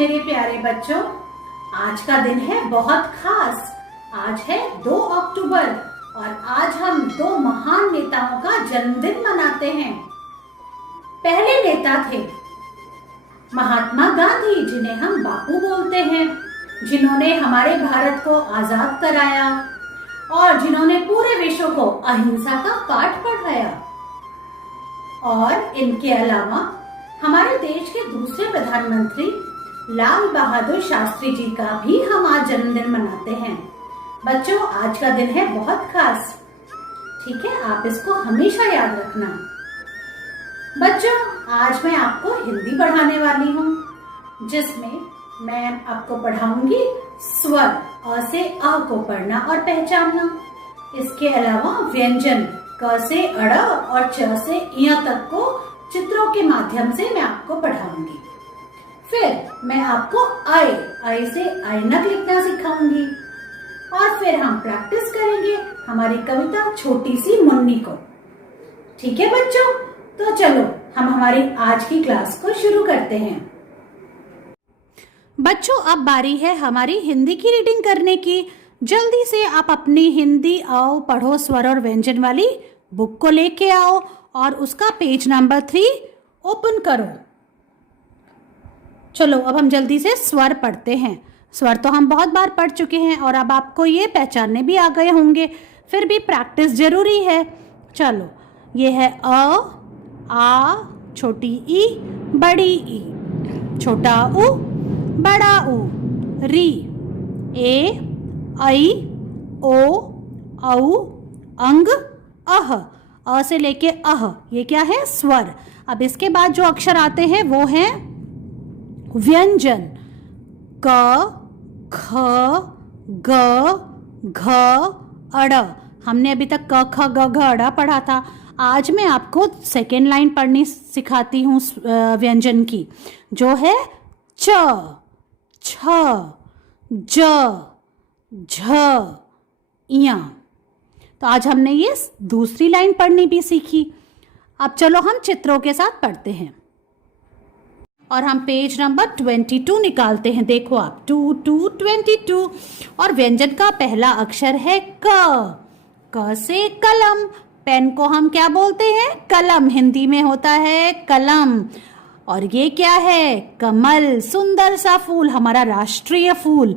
मेरे प्यारे बच्चों, आज का दिन है बहुत खास। आज है 2 अक्टूबर और आज हम 2 महान नेताओं का जन्मदिन मनाते हैं। पहले नेता थे महात्मा गांधी, जिन्हें हम बापू बोलते हैं, जिन्होंने हमारे भारत को आजाद कराया और जिन्होंने पूरे विश्व को अहिंसा का पाठ पढ़ाया। और इनके अलावा हमारे देश के दूसरे प्रधानमंत्री लाल बहादुर शास्त्री जी का भी हम आज जन्मदिन मनाते हैं। बच्चों, आज का दिन है बहुत खास, ठीक है? आप इसको हमेशा याद रखना। बच्चों, आज मैं आपको हिंदी पढ़ाने वाली हूँ, जिसमें मैं आपको पढ़ाऊंगी स्वर, अ से अ को पढ़ना और पहचानना। इसके अलावा व्यंजन क से अड़ और च से इ तक को चित्रों के माध्यम से मैं आपको पढ़ाऊंगी। फिर मैं आपको आय से ऐनक लिखना सिखाऊंगी और फिर हम प्रैक्टिस करेंगे हमारी कविता छोटी सी मुन्नी को। ठीक है बच्चों, तो चलो हम हमारी आज की क्लास को शुरू करते हैं। बच्चों, अब बारी है हमारी हिंदी की रीडिंग करने की। जल्दी से आप अपनी हिंदी आओ पढ़ो स्वर और व्यंजन वाली बुक को लेके आओ और उसका पेज नंबर 3 ओपन करो। चलो अब हम जल्दी से स्वर पढ़ते हैं। स्वर तो हम बहुत बार पढ़ चुके हैं और अब आपको ये पहचानने भी आ गए होंगे, फिर भी प्रैक्टिस जरूरी है। चलो, ये है अ, आ, छोटी ई, बड़ी ई, छोटा उ, बड़ा उ, री, ए, ऐ, ओ, औ, अंग, अह। अ से लेके अह, ये क्या है? स्वर। अब इसके बाद जो अक्षर आते हैं वो हैं व्यंजन। क, ख, ग, घ, अड़। हमने अभी तक क, ख, ग, घ, अड़ा पढ़ा था। आज मैं आपको सेकेंड लाइन पढ़नी सिखाती हूँ व्यंजन की, जो है च, छ, ज, झ, इया। तो आज हमने ये दूसरी लाइन पढ़नी भी सीखी। अब चलो हम चित्रों के साथ पढ़ते हैं और हम पेज नंबर 22 निकालते हैं। देखो आप 2, 2, 22 और व्यंजन का पहला अक्षर है क। क से कलम। पेन को हम क्या बोलते हैं? कलम। हिंदी में होता है कलम। और ये क्या है? कमल। सुंदर सा फूल, हमारा राष्ट्रीय फूल,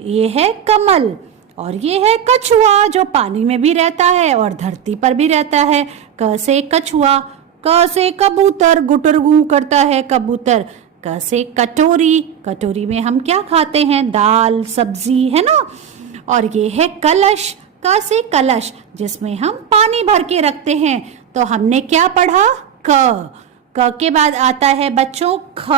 ये है कमल। और ये है कछुआ, जो पानी में भी रहता है और धरती पर भी रहता है। क से कछुआ। क से कबूतर, गुटर गू करता है कबूतर। क से कटोरी। कटोरी में हम क्या खाते हैं? दाल, सब्जी, है ना? और ये है कलश। क से कलश, जिसमें हम पानी भर के रखते हैं। तो हमने क्या पढ़ा? क। क के बाद आता है बच्चों ख।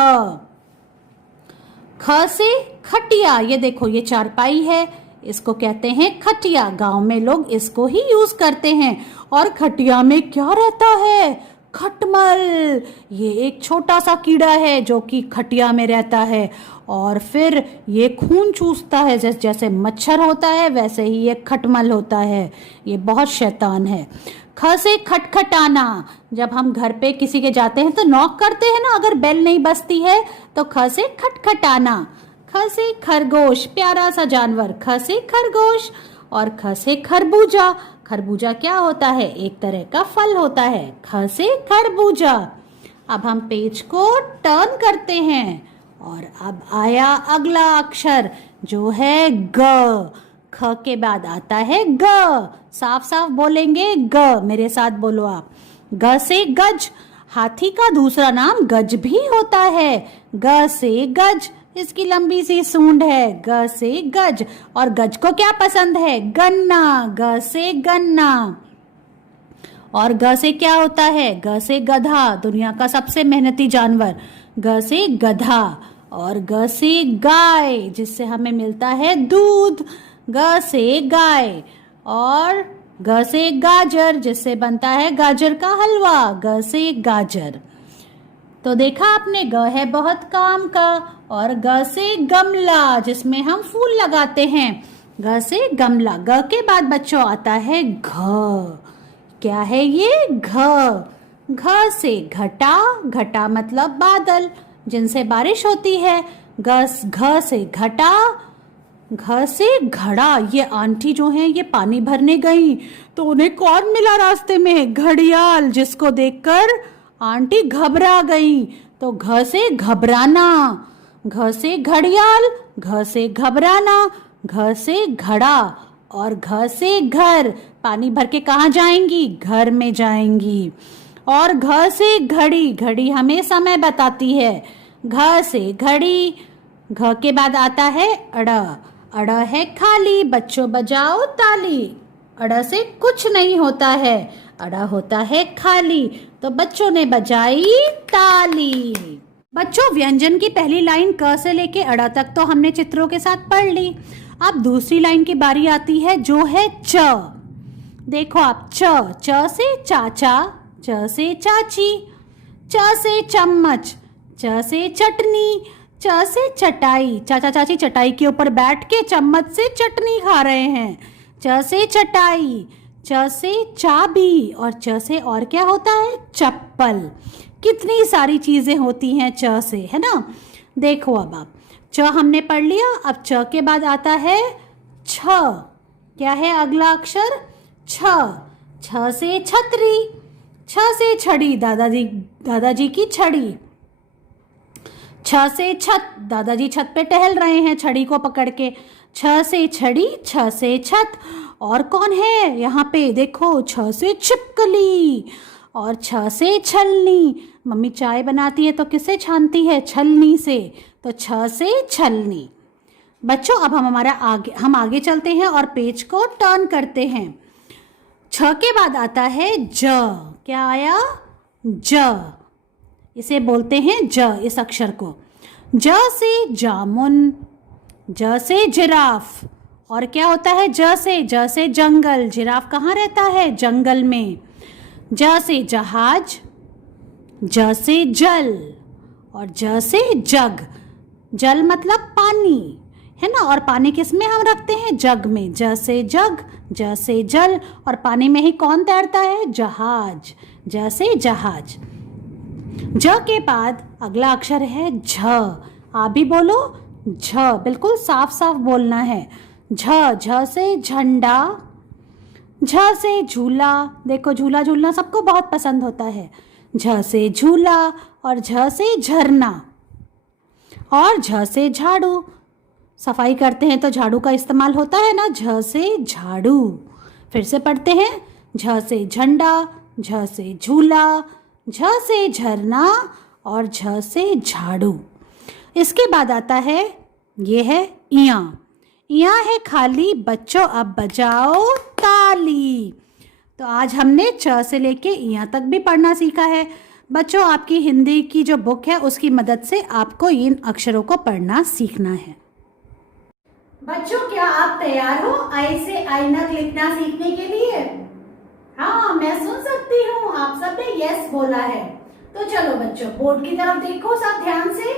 ख से खटिया। ये देखो, ये चारपाई है, इसको कहते हैं खटिया। गांव में लोग इसको ही यूज करते हैं। और खटिया में क्या रहता है? खटमल। ये एक छोटा सा कीड़ा है जो कि खटिया में रहता है और फिर ये खून चूसता है। जैसे मच्छर होता है वैसे ही ये खटमल होता है। ये बहुत शैतान है। ख से खटखटाना। जब हम घर पे किसी के जाते हैं तो नॉक करते हैं ना, अगर बेल नहीं बजती है तो ख से खटखटाना। ख से खरगोश, प्यारा सा जानवर, ख से खरगोश। और ख से खरबूजा। खरबूजा क्या होता है? एक तरह का फल होता है। ख से खरबूजा। अब हम पेज को टर्न करते हैं और अब आया अगला अक्षर, जो है ग। ख के बाद आता है ग। साफ साफ बोलेंगे ग, मेरे साथ बोलो आप। ग से गज। हाथी का दूसरा नाम गज भी होता है। ग से गज, इसकी लंबी सी सूंड है। ग से गज। और गज को क्या पसंद है? गन्ना। ग से गन्ना। और ग से क्या होता है? ग से गधा, दुनिया का सबसे मेहनती जानवर। ग से गधा। और ग से गाय, जिससे हमें मिलता है दूध। ग से गाय। और ग से गाजर, जिससे बनता है गाजर का हलवा। ग से गाजर। तो देखा आपने, ग है बहुत काम का। और ग से गमला, जिसमें हम फूल लगाते हैं। ग से गमला। ग के बाद बच्चों आता है घ। क्या है ये? घ। घ से घटा। घटा मतलब बादल, जिनसे बारिश होती है। घ से घटा, घ से घड़ा। ये आंटी जो है ये पानी भरने गई तो उन्हें कौन मिला रास्ते में? घड़ियाल, जिसको देखकर आंटी घबरा गई। तो घ से घबराना, घ से घड़ियाल, घ से घबराना, घ से घड़ा और घ से घर। पानी भर के कहाँ जाएंगी? घर में जाएंगी। और घ से घड़ी, घड़ी हमें समय बताती है। घ से घड़ी, घ के बाद आता है अड़, अड़ है खाली, बच्चों बजाओ ताली। अड़ से कुछ नहीं होता है, अड़ा होता है खाली, तो बच्चों ने बजाई ताली। बच्चों, व्यंजन की पहली लाइन क से लेके अड़ा तक तो हमने चित्रों के साथ पढ़ ली। अब दूसरी लाइन की बारी आती है जो है च। देखो आप, च से चाचा, च से चाची, च से चम्मच, च से चटनी, च से चटाई। चाचा चाची चटाई के ऊपर बैठ के चम्मच से चटनी खा रहे हैं। च से चटाई, च से चाबी और च से और क्या होता है? चप्पल। कितनी सारी चीजें होती हैं च से, है ना। देखो अब आप, च हमने पढ़ लिया। अब च के बाद आता है छ। क्या है अगला अक्षर? छ। छ से छतरी, छ से छड़ी, दादाजी की छड़ी। छ से छत, दादाजी छत पे टहल रहे हैं छड़ी को पकड़ के। छ से छड़ी, छ से छत। और कौन है यहाँ पे? देखो, छ से छिपकली और छ से छलनी। मम्मी चाय बनाती है तो किससे छानती है? छलनी से। तो छ से छलनी। बच्चों, अब हम आगे चलते हैं और पेज को टर्न करते हैं। छ के बाद आता है ज। क्या आया? ज। इसे बोलते हैं ज, इस अक्षर को। ज से जामुन, ज से जिराफ। और क्या होता है ज से? ज से जंगल। जिराफ कहाँ रहता है? जंगल में। ज से जहाज, ज से जल और ज से जग। जल मतलब पानी, है ना। और पानी किस में हम रखते हैं? जग में। ज से जग, ज से जल और पानी में ही कौन तैरता है? जहाज। ज से जहाज। ज के बाद अगला अक्षर है झ। आप भी बोलो झ, बिल्कुल साफ साफ बोलना है। झ। झ से झंडा, झ से झूला। देखो, झूला झूलना सबको बहुत पसंद होता है। झ से झूला और झ से झरना और झ से झाड़ू। सफाई करते हैं तो झाड़ू का इस्तेमाल होता है ना। झ से झाड़ू। फिर से पढ़ते हैं। झ से झंडा, झ से झूला, झ से झरना और झ से झाड़ू। इसके बाद आता है, ये है इया। इया है खाली, बच्चों अब बजाओ ताली। तो आज हमने च से लेके इया तक भी पढ़ना सीखा है। बच्चों, आपकी हिंदी की जो बुक है उसकी मदद से आपको इन अक्षरों को पढ़ना सीखना है। बच्चों, क्या आप तैयार हो आई से ऐनक लिखना सीखने के लिए? हाँ, मैं सुन सकती हूँ, आप सबने यस बोला है। तो चलो बच्चों, बोर्ड की तरफ देखो सब ध्यान से।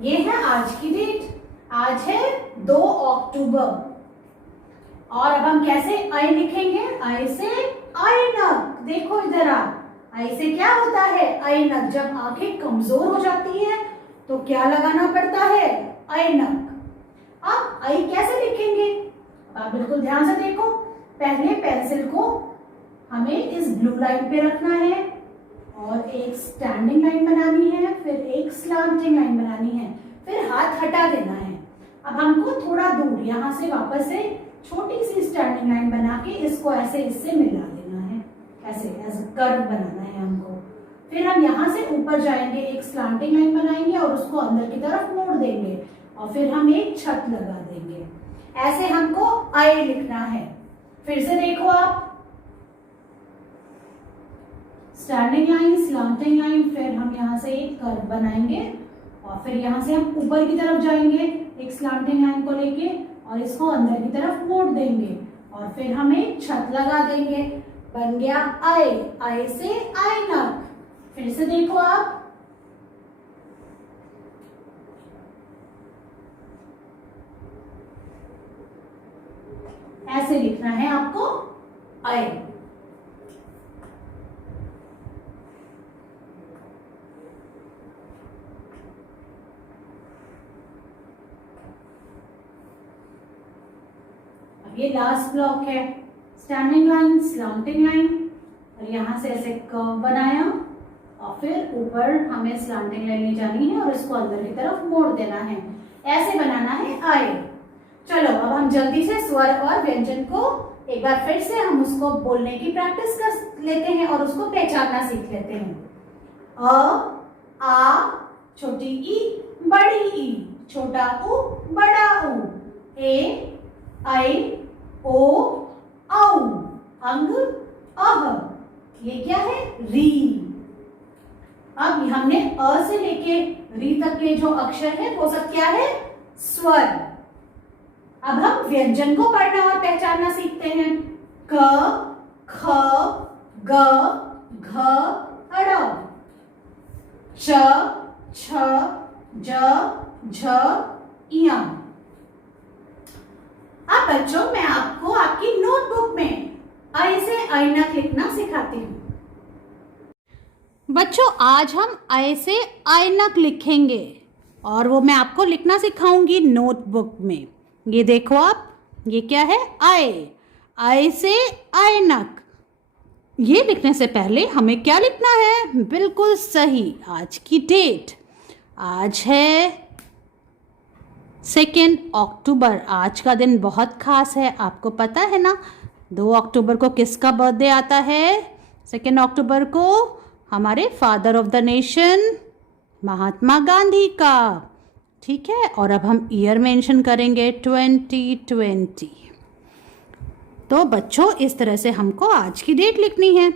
ये है आज की डेट, आज है 2 अक्टूबर। और अब हम कैसे आई लिखेंगे? आई से ऐनक। देखो इधर आप, आई से क्या होता है? ऐनक। जब आंखें कमजोर हो जाती है तो क्या लगाना पड़ता है? ऐनक। अब आई कैसे लिखेंगे? आप बिल्कुल ध्यान से देखो। पहले पेंसिल को हमें इस ब्लू लाइन पे रखना है और एक स्टैंडिंग लाइन बनानी है, फिर एक स्लांटिंग लाइन बनानी है, फिर हाथ हटा देना है। अब हमको थोड़ा दूर यहाँ से वापस से छोटी सी स्टैंडिंग लाइन बना के इसको ऐसे इससे मिला देना है, ऐसे कर्व बनाना है हमको। फिर हम यहाँ से ऊपर जाएंगे, एक स्लांटिंग लाइन बनाएंगे और उसको अंदर की तरफ मोड़ देंगे और फिर हम एक छत लगा देंगे। ऐसे हमको आई लिखना है। फिर से देखो आप, स्टैंडिंग लाइन, स्लांटिंग लाइन, फिर हम यहाँ से एक कर्व बनाएंगे और फिर यहाँ से हम ऊपर की तरफ जाएंगे एक स्लांटिंग लाइन को लेके और इसको अंदर की तरफ मोड़ देंगे और फिर हम एक छत लगा देंगे। बन गया आई। आई से ऐनक। फिर से देखो आप, ऐसे लिखना है आपको आई। ये लास्ट ब्लॉक है, स्टैंडिंग लाइन, स्लांटिंग लाइन, और यहाँ से ऐसे कर्व बनाया और फिर ऊपर हमें स्लांटिंग लाइन ले जानी है और इसको अंदर की तरफ मोड़ देना है। ऐसे बनाना है आए। चलो अब हम जल्दी से स्वर और व्यंजन को एक बार फिर से हम उसको बोलने की प्रैक्टिस कर लेते हैं और उसको पहचानना सीख लेते हैं। अ, आ, छोटी ई, बड़ी ई, छोटा उ, बड़ा उ, ए, ऐ, ओ, औ, अंग, अह। ये क्या है? री। अब हमने अ से लेके री तक के जो अक्षर है वो सब क्या है? स्वर। अब हम व्यंजन को पढ़ना और पहचानना सीखते हैं। क, ख, ग, घ, ड़, च, छ, ज, झ, इया। अब बच्चों मैं आपको आपकी नोटबुक में ऐ से ऐनक लिखना सिखाती हूँ। बच्चों आज हम ऐ से ऐनक लिखेंगे और वो मैं आपको लिखना सिखाऊंगी नोटबुक में। ये देखो आप, ये क्या है? ऐ से ऐनक। ये लिखने से पहले हमें क्या लिखना है? बिल्कुल सही, आज की डेट। आज है 2 अक्टूबर। आज का दिन बहुत खास है, आपको पता है ना? 2 अक्टूबर को किसका बर्थडे आता है? 2 अक्टूबर को हमारे father of the nation Mahatma Gandhi का। ठीक है, और अब हम ईयर मेंशन करेंगे 2020। तो बच्चों इस तरह से हमको आज की डेट लिखनी है।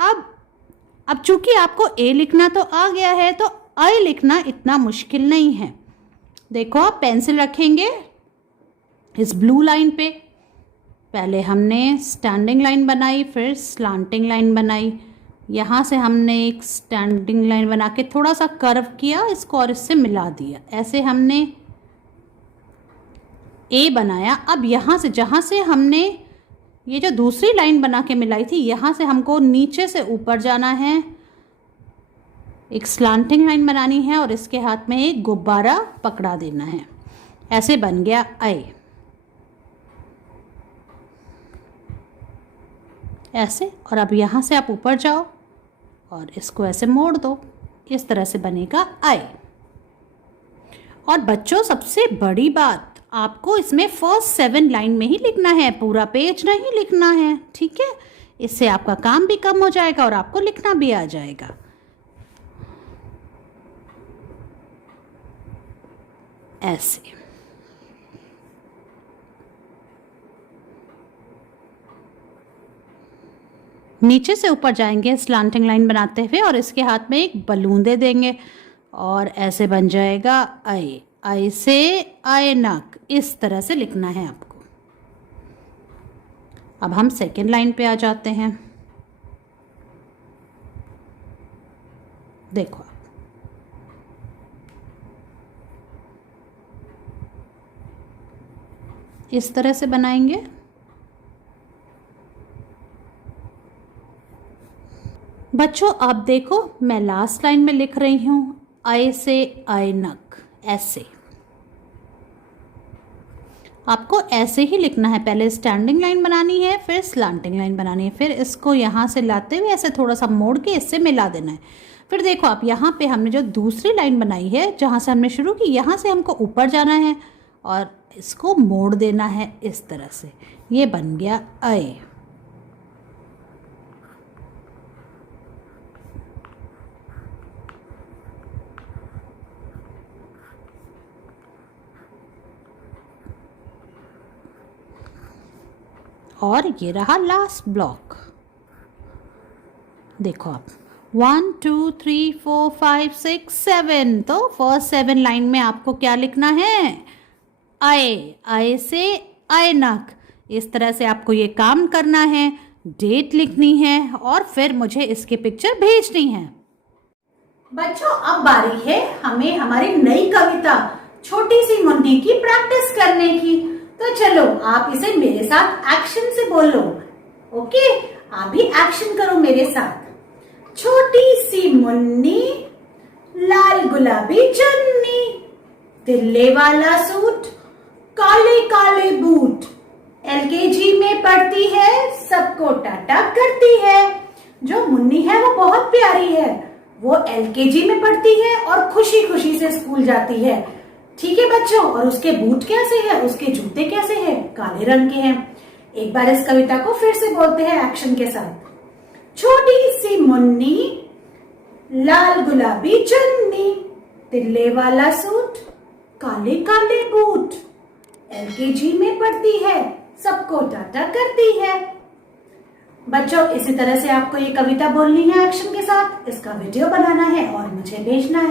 अब चूंकि आपको ए लिखना तो आ गया है, तो ऐ लिखना इतना मुश्किल नहीं है। देखो आप पेंसिल रखेंगे इस ब्लू लाइन पे। पहले हमने स्टैंडिंग लाइन बनाई, फिर स्लांटिंग लाइन बनाई। यहाँ से हमने एक स्टैंडिंग लाइन बना के थोड़ा सा कर्व किया इसको और इससे मिला दिया। ऐसे हमने ए बनाया। अब यहाँ से जहाँ से हमने ये जो दूसरी लाइन बना के मिलाई थी, यहाँ से हमको नीचे से ऊपर जाना है, एक स्लांटिंग लाइन बनानी है और इसके हाथ में एक गुब्बारा पकड़ा देना है। ऐसे बन गया ऐ। ऐसे, और अब यहाँ से आप ऊपर जाओ और इसको ऐसे मोड़ दो। इस तरह से बनेगा ऐ। और बच्चों सबसे बड़ी बात, आपको इसमें फर्स्ट 7 लाइन में ही लिखना है, पूरा पेज नहीं लिखना है। ठीक है, इससे आपका काम भी कम हो जाएगा और आपको लिखना भी आ जाएगा। ऐसे नीचे से ऊपर जाएंगे स्लांटिंग लाइन बनाते हुए और इसके हाथ में एक बलून दे देंगे और ऐसे बन जाएगा ऐ। ऐ से ऐनक। इस तरह से लिखना है आपको। अब हम सेकेंड लाइन पे आ जाते हैं। देखो आप, इस तरह से बनाएंगे। बच्चों अब देखो, मैं लास्ट लाइन में लिख रही हूँ ऐ से ऐनक। ऐसे आपको ऐसे ही लिखना है। पहले स्टैंडिंग लाइन बनानी है, फिर स्लांटिंग लाइन बनानी है, फिर इसको यहाँ से लाते हुए ऐसे थोड़ा सा मोड़ के इससे मिला देना है। फिर देखो आप, यहाँ पे हमने जो दूसरी लाइन बनाई है, जहाँ से हमने शुरू की, यहाँ से हमको ऊपर जाना है और इसको मोड़ देना है इस तरह से। ये बन गया ऐ। और ये रहा लास्ट ब्लॉक। देखो आप, 1 2 3 4 5 6 7। तो फर्स्ट 7 लाइन में आपको क्या लिखना है? ऐ से ऐनक। इस तरह से आपको ये काम करना है, डेट लिखनी है और फिर मुझे इसकी पिक्चर भेजनी है। बच्चों अब बारी है हमें हमारी नई कविता छोटी सी मुन्नी की प्रैक्टिस करने की। तो चलो आप इसे मेरे साथ एक्शन से बोलो। ओके, आप भी एक्शन करो मेरे साथ। छोटी सी मुन्नी, लाल गुलाबी चुन्नी, तिल्ले वाला सूट, काले काले बूट, एलकेजी में पढ़ती है, सबको टाटा करती है। जो मुन्नी है वो बहुत प्यारी है, वो एलकेजी में पढ़ती है और खुशी खुशी से स्कूल जाती है। ठीक है बच्चों, और उसके बूट कैसे हैं, उसके जूते कैसे हैं? काले रंग के हैं। एक बार इस कविता को फिर से बोलते हैं एक्शन के साथ। छोटी सी मुन्नी, लाल गुलाबी चुन्नी, तिल्ले वाला सूट, काले काले बूट, एलकेजी में पढ़ती है, सबको टाटा करती है। बच्चों, इसी तरह से आपको ये कविता बोलनी है एक्शन के साथ, इसका वीडियो बनाना है और मुझे भेजना है।